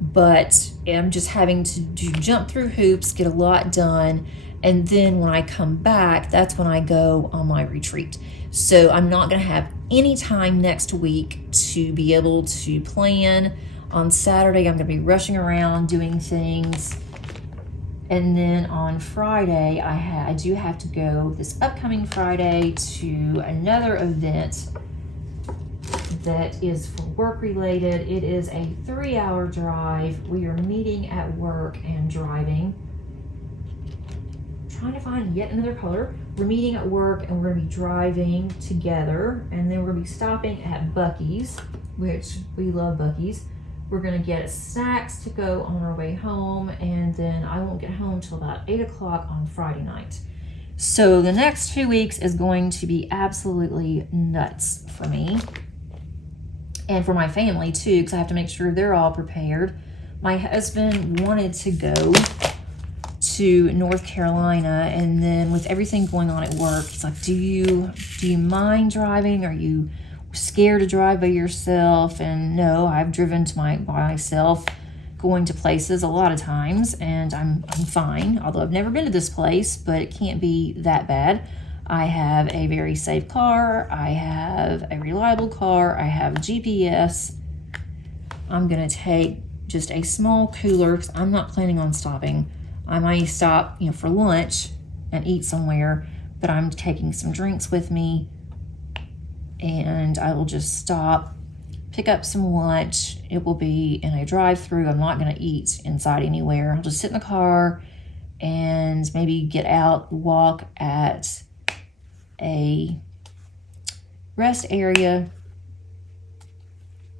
but I'm just having to jump through hoops, get a lot done, and then when I come back, that's when I go on my retreat. So I'm not going to have any time next week to be able to plan. On Saturday, I'm going to be rushing around doing things. And then on Friday, I do have to go this upcoming Friday to another event that is for work related. It is a 3-hour drive. We are meeting at work and driving. Trying to find yet another color. We're meeting at work and we're going to be driving together, and then we're going to be stopping at Buc-ee's, which we love Buc-ee's. We're going to get snacks to go on our way home, and then I won't get home till about 8 o'clock on Friday night. So the next 2 weeks is going to be absolutely nuts for me and for my family too, because I have to make sure they're all prepared. My husband wanted to go to North Carolina, and then with everything going on at work, he's like, do you mind driving? Are you scared to drive by yourself? And no, I've driven to myself going to places a lot of times, and I'm fine, although I've never been to this place, but it can't be that bad. I have a very safe car, I have a reliable car, I have GPS. I'm gonna take just a small cooler because I'm not planning on stopping. I might stop, for lunch and eat somewhere, but I'm taking some drinks with me, and I will just stop, pick up some lunch. It will be in a drive-through. I'm not going to eat inside anywhere. I'll just sit in the car and maybe get out, walk at a rest area,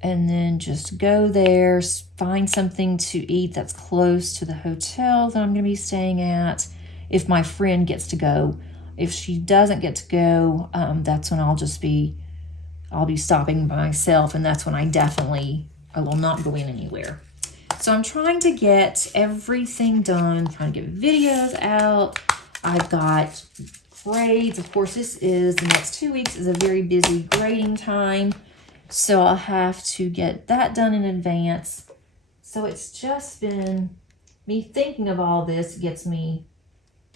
and then just go there, find something to eat that's close to the hotel that I'm going to be staying at. If my friend gets to go, if she doesn't get to go, that's when I'll be stopping by myself, and that's when I will not go in anywhere. So I'm trying to get everything done, trying to get videos out. I've got grades. Of course, the next 2 weeks is a very busy grading time. So I'll have to get that done in advance. So it's just been, me thinking of all this gets me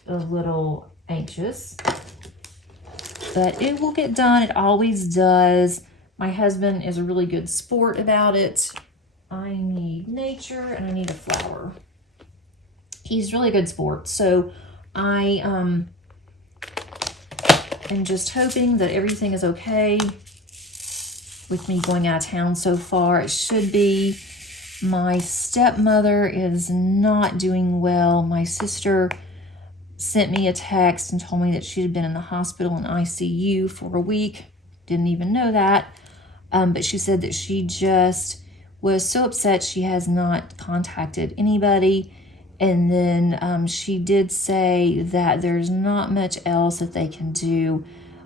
a little anxious. But it will get done. It always does. My husband is a really good sport about it. I need nature and I need a flower. He's really a good sport. So I am just hoping that everything is okay with me going out of town so far. It should be. My stepmother is not doing well. My sister sent me a text and told me that she had been in the hospital in ICU for a week. Didn't even know that. But she said that she just was so upset she has not contacted anybody. And then she did say that there's not much else that they can do.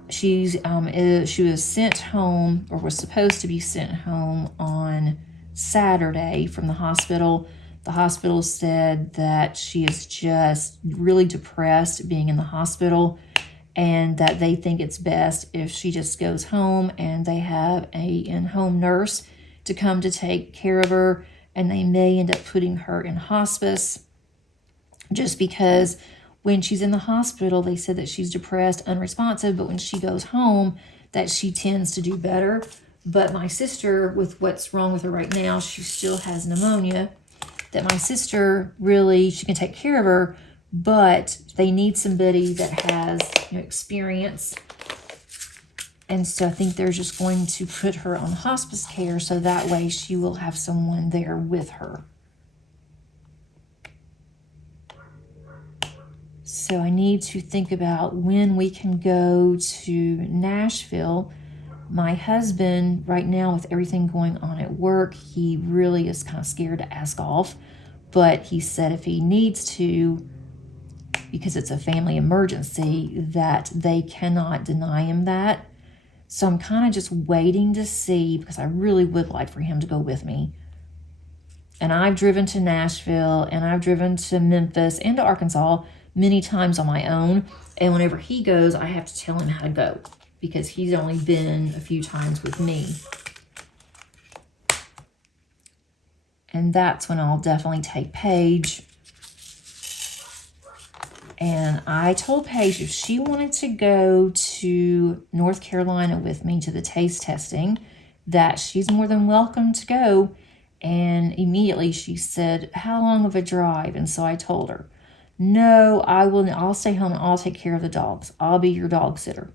She was sent home, or was supposed to be sent home on Saturday from the hospital. The hospital said that she is just really depressed being in the hospital, and that they think it's best if she just goes home, and they have a in-home nurse to come to take care of her, and they may end up putting her in hospice, just because when she's in the hospital, they said that she's depressed, unresponsive, but when she goes home, that she tends to do better. But my sister, with what's wrong with her right now, she still has pneumonia, that my sister really, she can take care of her, but they need somebody that has experience. And so I think they're just going to put her on hospice care, so that way she will have someone there with her. So I need to think about when we can go to Nashville. My husband, right now, with everything going on at work, he really is kind of scared to ask off. But he said if he needs to, because it's a family emergency, that they cannot deny him that. So I'm kind of just waiting to see, because I really would like for him to go with me. And I've driven to Nashville, and I've driven to Memphis and to Arkansas many times on my own. And whenever he goes, I have to tell him how to go, because he's only been a few times with me. And that's when I'll definitely take Paige. And I told Paige if she wanted to go to North Carolina with me to the taste testing, that she's more than welcome to go. And immediately she said, how long of a drive? And so I told her, no, I'll stay home and I'll take care of the dogs. I'll be your dog sitter.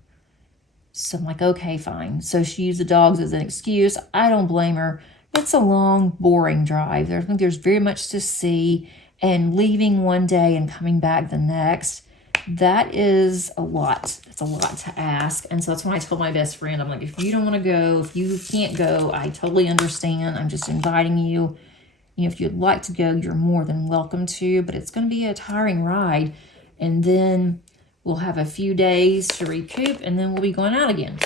So I'm like, okay, fine. So she used the dogs as an excuse. I don't blame her. It's a long, boring drive. I think there's very much to see. And leaving one day and coming back the next, that is a lot. It's a lot to ask. And so that's when I told my best friend, I'm like, if you don't want to go, if you can't go, I totally understand. I'm just inviting you. If you'd like to go, you're more than welcome to. But it's going to be a tiring ride. And then we'll have a few days to recoup, and then we'll be going out again.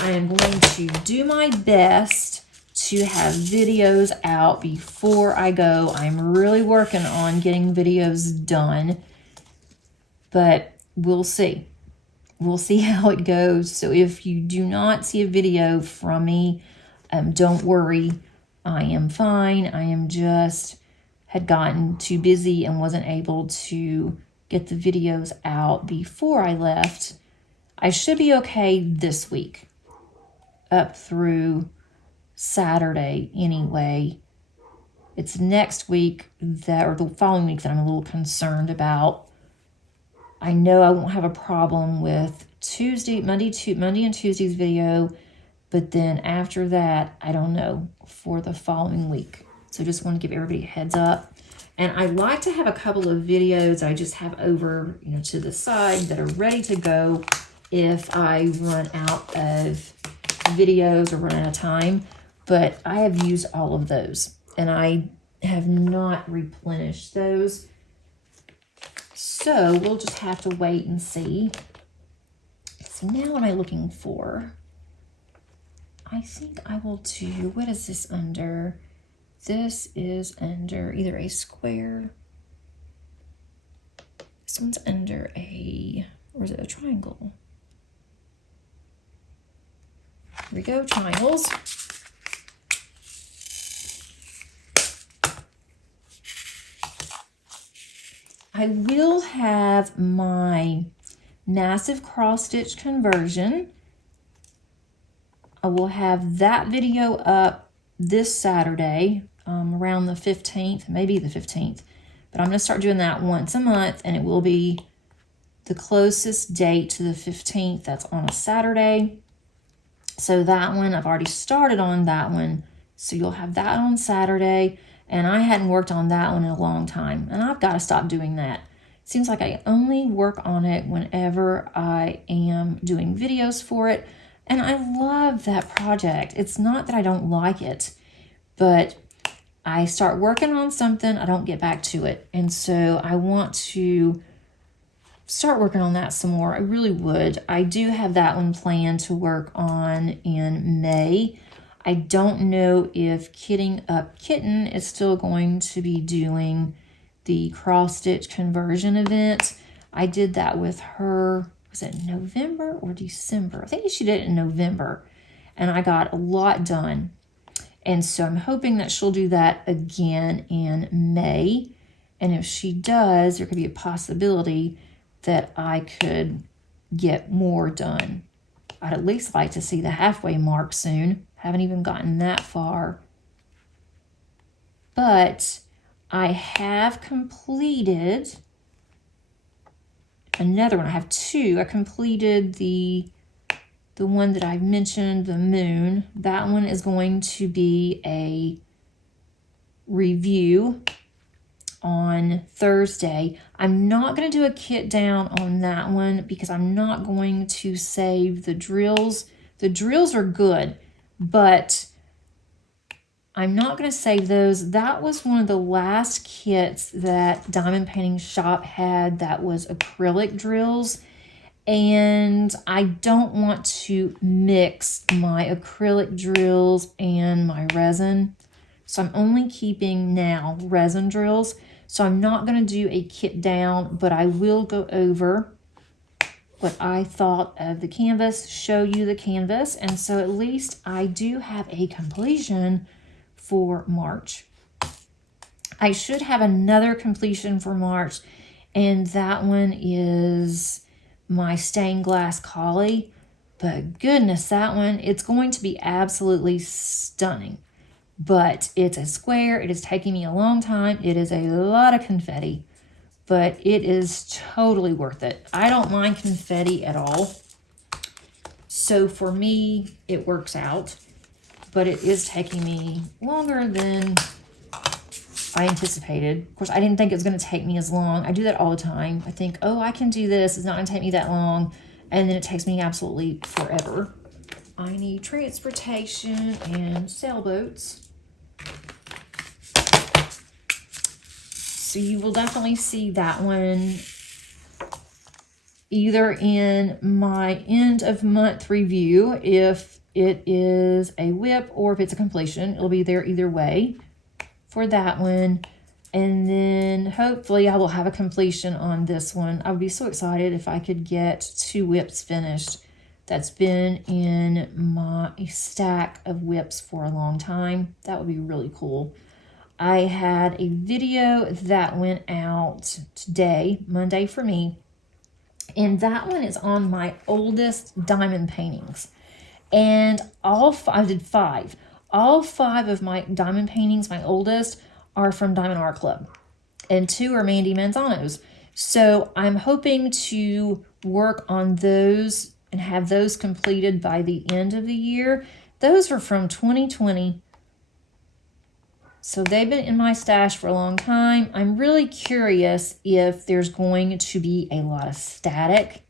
I am going to do my best to have videos out before I go. I'm really working on getting videos done, but we'll see. We'll see how it goes. So if you do not see a video from me, don't worry. I am fine. I am just had gotten too busy and wasn't able to get the videos out before I left. I should be okay this week, up through Saturday anyway. It's next week or the following week that I'm a little concerned about. I know I won't have a problem with Monday and Tuesday's video, but then after that, I don't know, for the following week. So just want to give everybody a heads up. And I like to have a couple of videos I just have over, to the side that are ready to go if I run out of videos or run out of time. But I have used all of those, and I have not replenished those. So we'll just have to wait and see. So now what am I looking for? I think I will do, what is this under? This is under either a square. This one's under or is it a triangle? Here we go, triangles. I will have my massive cross stitch conversion. I will have that video up this Saturday, around the 15th, maybe the 15th. But I'm going to start doing that once a month, and it will be the closest date to the 15th. That's on a Saturday. So that one, I've already started on that one. So you'll have that on Saturday. And I hadn't worked on that one in a long time, and I've got to stop doing that. It seems like I only work on it whenever I am doing videos for it, and I love that project. It's not that I don't like it, but I start working on something, I don't get back to it, and so I want to start working on that some more. I really would. I do have that one planned to work on in May. I don't know if Kitting Up Kitten is still going to be doing the cross stitch conversion event. I did that with her, was it November or December? I think she did it in November, and I got a lot done. And so I'm hoping that she'll do that again in May. And if she does, there could be a possibility that I could get more done. I'd at least like to see the halfway mark soon. Haven't even gotten that far. But I have completed another one. I have two. I completed the one that I've mentioned, the moon. That one is going to be a review on Thursday. I'm not going to do a kit down on that one because I'm not going to save the drills. The drills are good, but I'm not going to save those. That was one of the last kits that Diamond Painting Shop had that was acrylic drills, and I don't want to mix my acrylic drills and my resin, so I'm only keeping now resin drills. So I'm not going to do a kit down, but I will go over what I thought of the canvas, show you the canvas, and so at least I do have a completion for March. I should have another completion for March, and that one is my stained glass collie, but goodness, that one, it's going to be absolutely stunning. But it's a square, it is taking me a long time, it is a lot of confetti, but it is totally worth it. I don't mind confetti at all. So for me, it works out, but it is taking me longer than I anticipated. Of course, I didn't think it was going to take me as long. I do that all the time. I think, oh, I can do this. It's not going to take me that long. And then it takes me absolutely forever. I need transportation and sailboats. So you will definitely see that one either in my end of month review, if it is a WIP or if it's a completion. It'll be there either way for that one. And then hopefully I will have a completion on this one. I would be so excited if I could get 2 WIPs finished. That's been in my stack of WIPs for a long time. That would be really cool. I had a video that went out today, Monday for me, and that one is on my oldest diamond paintings. And I did 5. All 5 of my diamond paintings, my oldest, are from Diamond Art Club, and 2 are Mandy Manzano's. So I'm hoping to work on those and have those completed by the end of the year. Those are from 2020. So they've been in my stash for a long time. I'm really curious if there's going to be a lot of static.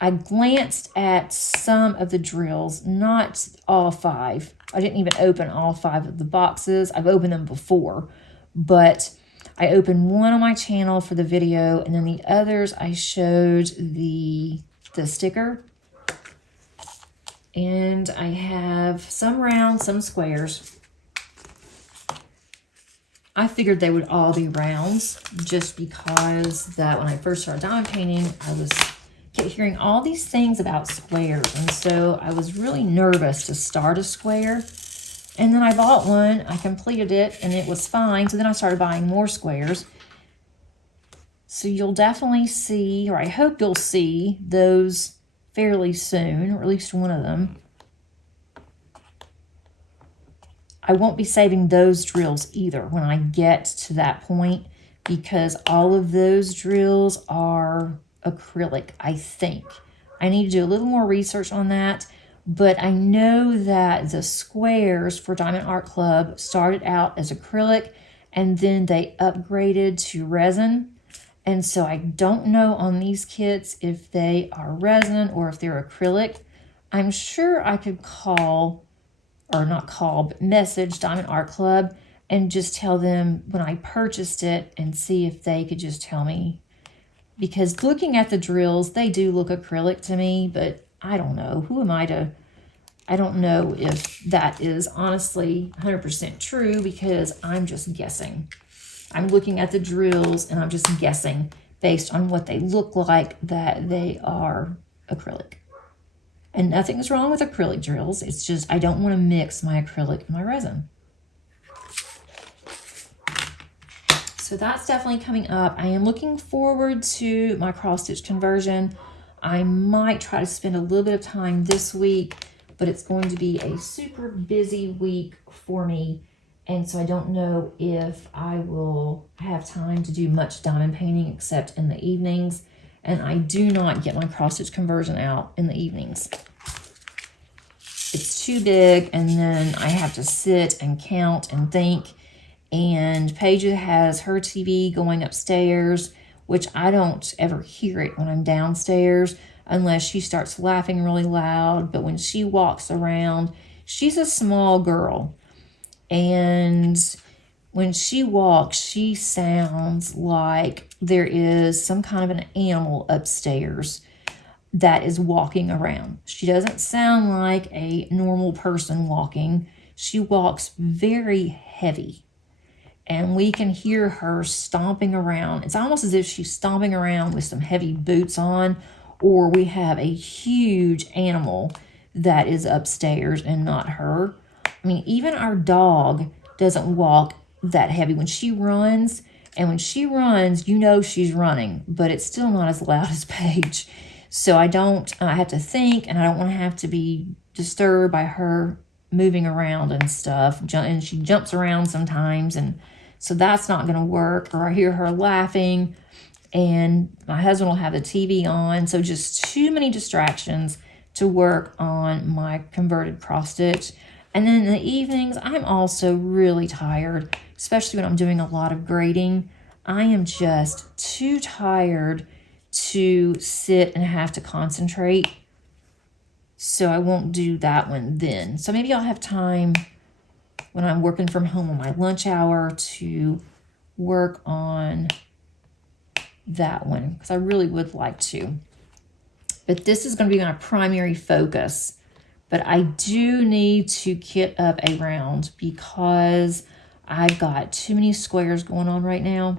I glanced at some of the drills, not all 5. I didn't even open all 5 of the boxes. I've opened them before, but I opened one on my channel for the video, and then the others I showed the sticker. And I have some round, some squares. I figured they would all be rounds just because that when I first started diamond painting, I kept hearing all these things about squares. And so I was really nervous to start a square. And then I bought one, I completed it, and it was fine. So then I started buying more squares. So you'll definitely see, or I hope you'll see those fairly soon, or at least one of them. I won't be saving those drills either when I get to that point, because all of those drills are acrylic, I think. I need to do a little more research on that, but I know that the squares for Diamond Art Club started out as acrylic and then they upgraded to resin. And so I don't know on these kits if they are resin or if they're acrylic. I'm sure I could call, or not call, but message Diamond Art Club and just tell them when I purchased it and see if they could just tell me. Because looking at the drills, they do look acrylic to me, but I don't know. Who am I to... I don't know if that is honestly 100% true, because I'm just guessing. I'm looking at the drills and I'm just guessing based on what they look like that they are acrylic. And nothing's wrong with acrylic drills. It's just I don't want to mix my acrylic and my resin. So that's definitely coming up. I am looking forward to my cross stitch conversion. I might try to spend a little bit of time this week, but it's going to be a super busy week for me. And so I don't know if I will have time to do much diamond painting except in the evenings. And I do not get my cross stitch conversion out in the evenings. It's too big, and then I have to sit and count and think. And Paige has her TV going upstairs, which I don't ever hear it when I'm downstairs unless she starts laughing really loud. But when she walks around, she's a small girl. And when she walks, she sounds like there is some kind of an animal upstairs that is walking around. She doesn't sound like a normal person walking. She walks very heavy. And we can hear her stomping around. It's almost as if she's stomping around with some heavy boots on, or we have a huge animal that is upstairs and not her. I mean, even our dog doesn't walk that heavy. When she runs, and when she runs, you know she's running, but it's still not as loud as Paige. So I have to think, and I don't want to have to be disturbed by her moving around and stuff. And she jumps around sometimes, and so that's not going to work. Or I hear her laughing, and my husband will have the TV on. So just too many distractions to work on my converted cross stitch. And then in the evenings, I'm also really tired, especially when I'm doing a lot of grading. I am just too tired to sit and have to concentrate. So I won't do that one then. So maybe I'll have time when I'm working from home on my lunch hour to work on that one, because I really would like to. But this is going to be my primary focus. But I do need to kit up a round because I've got too many squares going on right now.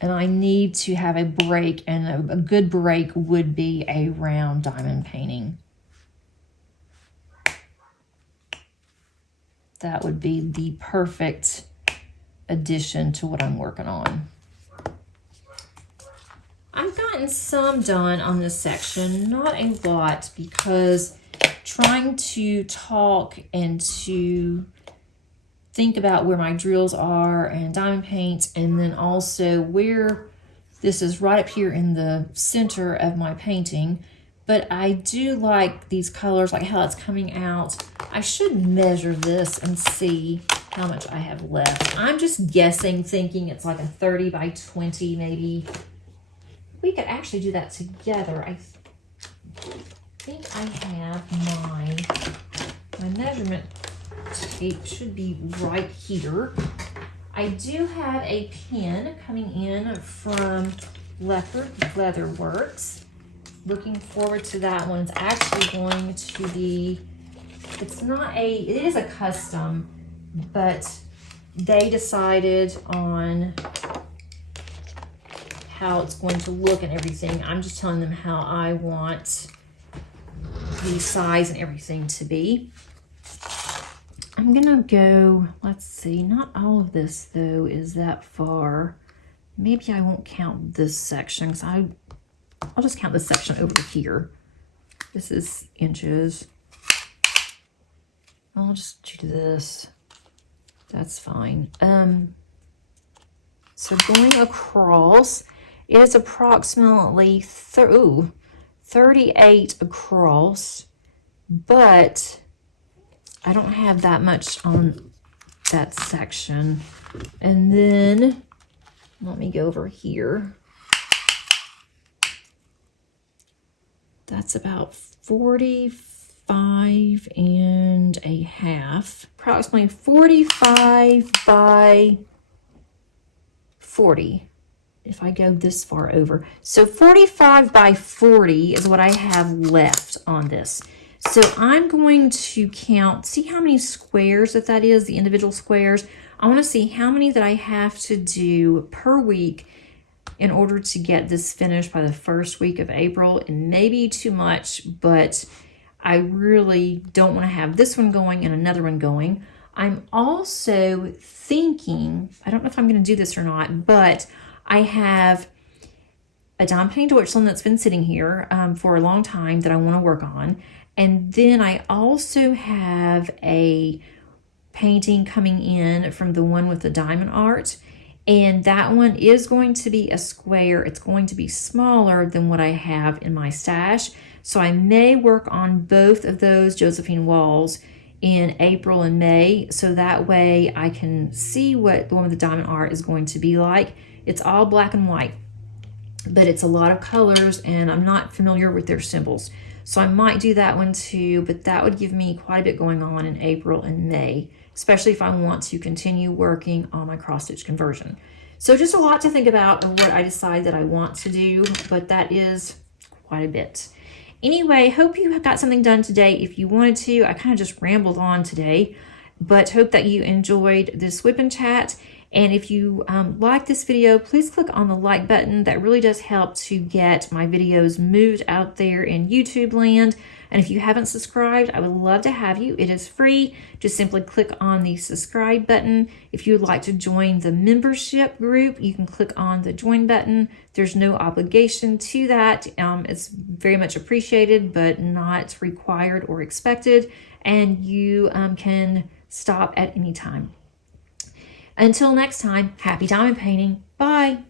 And I need to have a break, and a good break would be a round diamond painting. That would be the perfect addition to what I'm working on. I've gotten some done on this section, not a lot, because trying to talk and to think about where my drills are and diamond paints, and then also where This is right up here in the center of my painting, but I do like these colors, like how it's coming out. I should measure this and see how much I have left. I'm just guessing, thinking it's like a 30 by 20 maybe. We could actually do that together. I think I have my measurement tape should be right here. I do have a pin coming in from Leatherworks. Looking forward to that one. It's actually going to be, it is a custom, but they decided on how it's going to look and everything. I'm just telling them how I want the size and everything to be. I'm gonna go, let's see, not all of this though is that far. Maybe I won't count this section, because I'll just count this section over here. This is inches. I'll just do this. That's fine. So going across, it is approximately 38 across, but I don't have that much on that section. And then let me go over here. That's about 45 and a half, approximately 45 by 40. If I go this far over. So 45 by 40 is what I have left on this. So I'm going to count, see how many squares that is, the individual squares. I want to see how many that I have to do per week in order to get this finished by the first week of April. It may be too much, but I really don't want to have this one going and another one going. I'm also thinking, I don't know if I'm going to do this or not, but I have a diamond painting Deutschland that's been sitting here for a long time that I want to work on. And then I also have a painting coming in from the one with the diamond art. And that one is going to be a square. It's going to be smaller than what I have in my stash. So I may work on both of those Josephine walls in April and May. So that way I can see what the one with the diamond art is going to be like. It's all black and white, but it's a lot of colors and I'm not familiar with their symbols. So I might do that one too, but that would give me quite a bit going on in April and May, especially if I want to continue working on my cross stitch conversion. So just a lot to think about of what I decide that I want to do, but that is quite a bit. Anyway, hope you got something done today. If you wanted to, I kind of just rambled on today, but hope that you enjoyed this WIP and chat. And if you like this video, please click on the like button. That really does help to get my videos moved out there in YouTube land. And if you haven't subscribed, I would love to have you. It is free. Just simply click on the subscribe button. If you would like to join the membership group, you can click on the join button. There's no obligation to that. It's very much appreciated, but not required or expected. And you can stop at any time. Until next time, happy diamond painting. Bye.